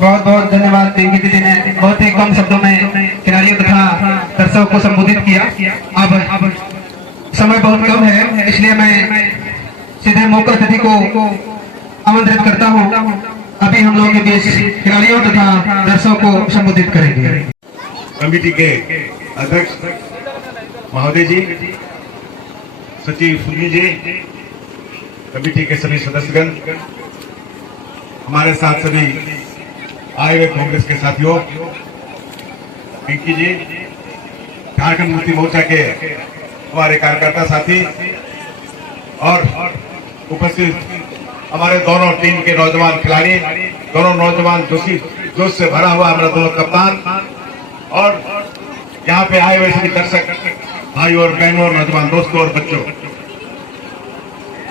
बहुत बहुत धन्यवाद। पिंकी दीदी ने बहुत ही कम शब्दों में खिलाड़ियों तथा दर्शकों को संबोधित किया। अब समय बहुत कम है, इसलिए मैं सीधे मुख्य अतिथि को आमंत्रित करता हूं। अभी हम लोगों के बीच खिलाड़ियों तथा दर्शकों को संबोधित करेंगे। कमेटी के अध्यक्ष महोदय जी, सचिव सुनील जी, कमेटी के सभी सदस्यगण, हमारे साथ सभी आए हुए कांग्रेस के साथियों, पिंकी जी, झारखंड मुक्ति मोर्चा के हमारे कार्यकर्ता साथी और उपस्थित हमारे दोनों टीम के नौजवान खिलाड़ी, दोनों नौजवान जोश से भरा हुआ हमारा दोनों कप्तान और यहाँ पे आए हुए सभी दर्शक भाई और बहनों, नौजवान दोस्तों और बच्चों,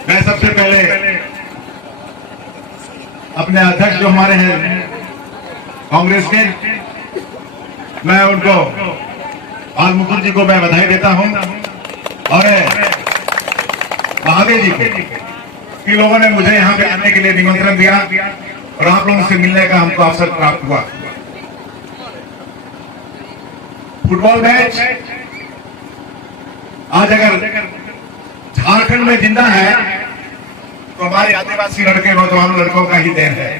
मैं सबसे पहले अपने अध्यक्ष जो हमारे हैं कांग्रेस के, मैं उनको बाल मुकुंद जी को मैं बधाई देता हूं और महादेव जी को कि लोगों ने मुझे यहाँ पे आने के लिए निमंत्रण दिया और आप लोगों से मिलने का हमको अवसर प्राप्त हुआ। फुटबॉल मैच आज अगर झारखंड में जिंदा है तो हमारे आदिवासी लड़के, नौजवान लड़कों का ही देन है।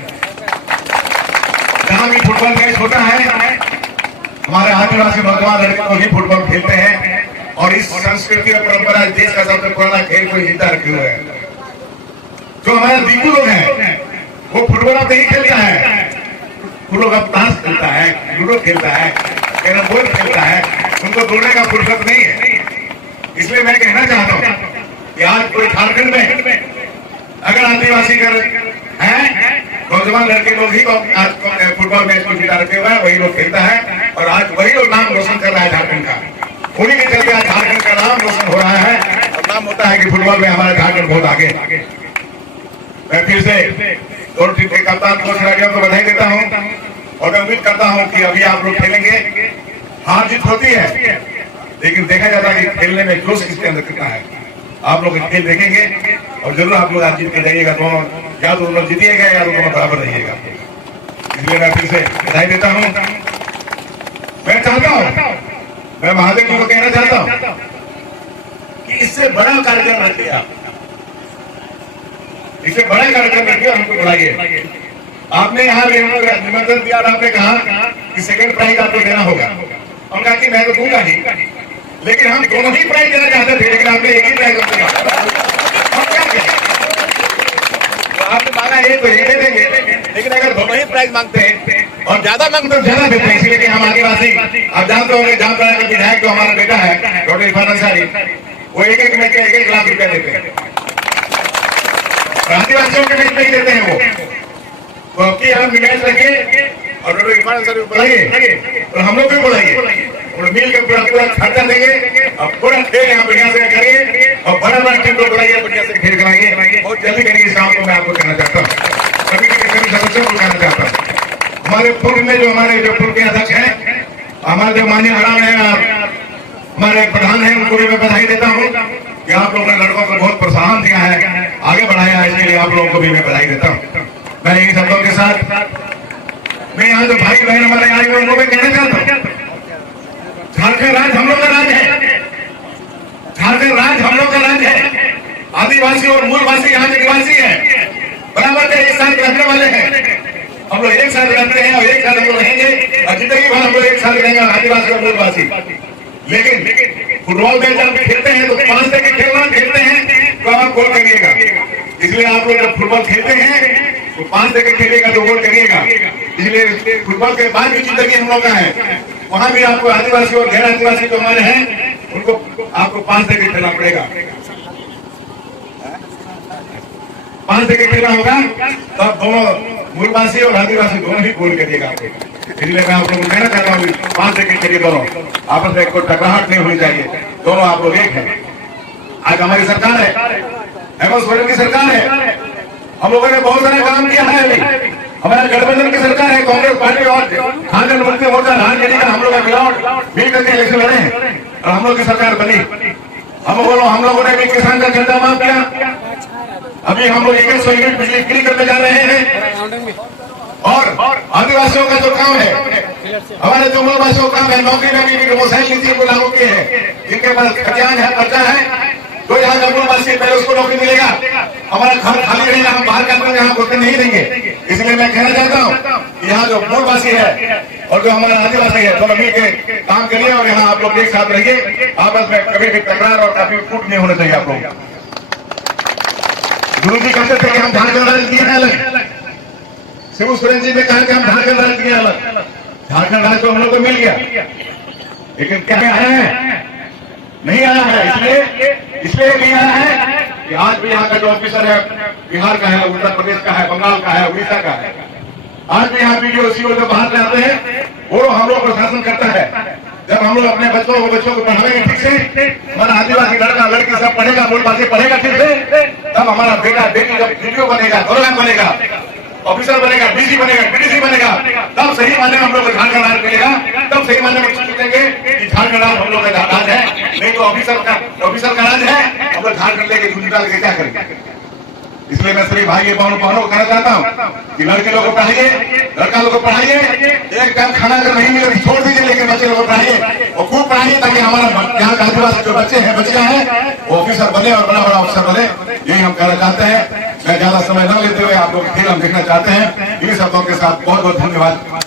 जहां भी फुटबॉल मैच होता है हमारे आदिवासी नौजवान लड़के को ही फुटबॉल खेलते हैं और इस संस्कृति और परंपरा देश का सबसे पुराना खेल को जिंदा रखे हुए हैं। जो हमारे दीकू लोग हैं वो फुटबॉल अब नहीं खेलता है, वो लोग अब ताश खेलता है, लूडो खेलता है, कैरम बोर्ड खेलता है, उनको दौड़ने का फुर्सत नहीं है। इसलिए मैं कहना चाहता हूँ कि आज पूरे झारखंड में अगर आदिवासी हैं नौजवान लड़के लोग ही आज फुटबॉल मैच को जिता रखे हुए हैं, वही लोग खेलता है और आज वही लोग नाम रोशन कर रहा है झारखंड का। उन्हीं के चलते आज झारखंड का नाम रोशन हो रहा है और नाम होता है कि फुटबॉल में हमारा झारखंड बहुत आगे। मैं फिर से दोनों टीम के कप्तान को, खिलाड़ियों को बधाई देता हूं और मैं उम्मीद करता हूं कि अभी आप लोग खेलेंगे। हार जीत होती है लेकिन देखा जाता है कि खेलने में जोश किसके अंदर कितना है। आप लोग खेल देखेंगे और जरूर आप लोग आज जीत के जाइएगा। दोनों या तो लोग जीतिएगा या दोनों बराबर रहिएगा। इसलिए मैं फिर से बधाई देता हूं। मैं चाहता हूं, मैं महादेव जी को कहना चाहता हूं कि इससे बड़ा कार्यक्रम रखिए, आप इससे बड़ा कार्यक्रम रखिए, हमको बुलाइए। आपने यहाँ निमंत्रण दिया और आपने कहा कि सेकंड प्राइज आपको देना होगा। हम कहा कि मैं तो दूंगा ही, लेकिन हम दोनों ही प्राइज देना चाहते थे, लेकिन आपने एक ही प्राइज दिया। हम क्या करें? तो आपने मांगा एक तो एक दे देंगे, लेकिन अगर दोनों ही प्राइज मांगते हैं और ज्यादा मांगते हैं ज्यादा देते हैं, इसलिए कि हम आदिवासी, आप जानते होंगे जामताड़ा का विधायक जो हमारा बेटा है डॉक्टर इरफान अंसारी, वो एक में 1-1 लाख रुपया देते हैं। आदिवासियों के बीच नहीं देते हैं वो। तो आपकी आप मैच रखिए और डॉक्टर इरफान अंसारी को बुलाइए और हम लोग भी बुलाइए और मिल के पूरा खर्चा देंगे और पूरा खेल यहाँ बढ़िया से करिए और बड़ा टीम को बुलाइए, बढ़िया से खेल कराइए। बहुत जल्दी करिए इस काम को मैं आपको कहना चाहता हूँ, कमेटी के सभी सदस्यों को कहना चाहता हूँ। हमारे पूर्व में जो हमारे जो पूर्व के अध्यक्ष हैं, हमारे जो माननीय हराम है, हमारे प्रधान है, उनको भी मैं बधाई देता हूँ कि आप लोगों ने लड़कों को बहुत प्रोत्साहन दिया है, आगे बढ़ाया है, इसके लिए आप लोगों को भी मैं बधाई देता हूँ। मैं इन शब्दों के साथ मैं यहाँ जो भाई बहन हमारे आए हुए उनको मैं कहना चाहता हूँ, झारखंड राज्य हम लोग का राज्य है, झारखंड राज्य हम लोग का राज्य है। आदिवासी और मूलवासी यहाँ के निवासी है, बराबर के एक साथ रहने वाले हैं। हम लोग एक साथ रहते हैं और एक साथ हम लोग रहेंगे और जिंदगी भर हम लोग एक साथ रहेंगे, आदिवासी और मूलवासी। लेकिन फुटबॉल मैच जब खेलते हैं तो 5 तक खेलते हैं तो आप गोल करिएगा। इसलिए आप लोग जब फुटबॉल खेलते हैं तो 5 तक खेलिएगा तो गोल करिएगा। इसलिए फुटबॉल के बाद भी जिंदगी हम लोग का है, वहां भी आपको आदिवासी और गैर आदिवासी जो हमारे हैं उनको आपको 5 तक खेलना पड़ेगा। 5 तक खेलना होगा तो आप दोनों मूलवासी और आदिवासी दोनों ही गोल करिएगा। इसलिए मैं आप लोगों को कहना चाहता हूँ 5 तक खेलिए, दोनों आपस में कोई टकराहट नहीं होनी चाहिए, दोनों आप लोग एक हैं। आज हमारी सरकार है, हेमंत सोरेन की सरकार है, हम लोगों ने बहुत सारे काम किया है। अभी हमारे गठबंधन की सरकार है, कांग्रेस पार्टी और झारखंड मुक्ति मोर्चा राजनीति का हम लोग मिल करके इलेक्शन लड़े हैं और हम लोग की सरकार बनी। हम लोगों ने भी किसान का झंडा माफ किया। अभी हम लोग 100 यूनिट बिजली फ्री करने जा रहे हैं और आदिवासियों का जो काम है, हमारे जो मूल वासियों का काम है, नौकरी में भी मोसाइल नीति को लागू किए हैं। जिनके पास खतियान है, पर्चा है, जो यहाँ का मूल वासी पहले उसको नौकरी मिलेगा। हमारा घर खाली रहेगा, हम बाहर का आदमी यहाँ घुसने नहीं देंगे। इसलिए मैं कहना चाहता हूँ, यहाँ जो मूल वासी है और जो हमारा आदिवासी है, दोनों मिल के काम करिए और यहाँ आप लोग एक साथ रहिए। आपस में कभी भी तकरार और कभी फूट नहीं होना चाहिए। आप लोग गुरु जी कहते थे कि हम झारखंड राज्य किए हैं अलग, शिबू सोरेन जी ने कहा कि हम झारखंड राज्य किए अलग। झारखंड राज्य तो हम लोग को मिल गया, लेकिन क्या आया है? नहीं आया है। इसलिए नहीं आया है कि आज भी यहाँ का जो ऑफिसर है, बिहार का है, उत्तर प्रदेश का है, बंगाल का है, उड़ीसा का है, आज भी यहाँ वीडियो सीओ जो बाहर रहते हैं, वो हम लोग को शासन करता है। जब हम लोग अपने बच्चों को पढ़ाएंगे ठीक से, हमारा आदिवासी लड़का लड़की सब पढ़ेगा, मूल वासी पढ़ेगा ठीक से, तब हमारा बेटा बेटी जब वीडियो बनेगा, दौरान बनेगा, ऑफिसर बनेगा, डीसी बनेगा, डीडीसी बनेगा, तब सही मायने में हम लोग को झारखंड राज मिलेगा। तब सही मायने में सोचेंगे कि झारखंड राज हम लोग का राज है, नहीं तो ऑफिसर का राज है। हम लोग झारखंड लेके झूठी डाल के क्या करेंगे? इसलिए मैं सभी भाई बहनों को कहना चाहता हूँ कि लड़के लोगों को पढ़ाइए, लड़का लोगों को पढ़ाइए। एक टाइम खाना अगर नहीं मिले तो छोड़ दीजिए, लेकिन बच्चे लोगों को पढ़ाइए और खूब पढ़ाइए, ताकि हमारा यहाँ के आदिवासी जो बच्चे हैं, बच्चियां हैं, वो ऑफिसर बने और बड़ा बड़ा ऑफिसर बने। यही हम कहना चाहते हैं। मैं ज्यादा समय न लेते हुए आप लोग खेल हम देखना चाहते हैं। इन शब्दों के साथ बहुत बहुत धन्यवाद।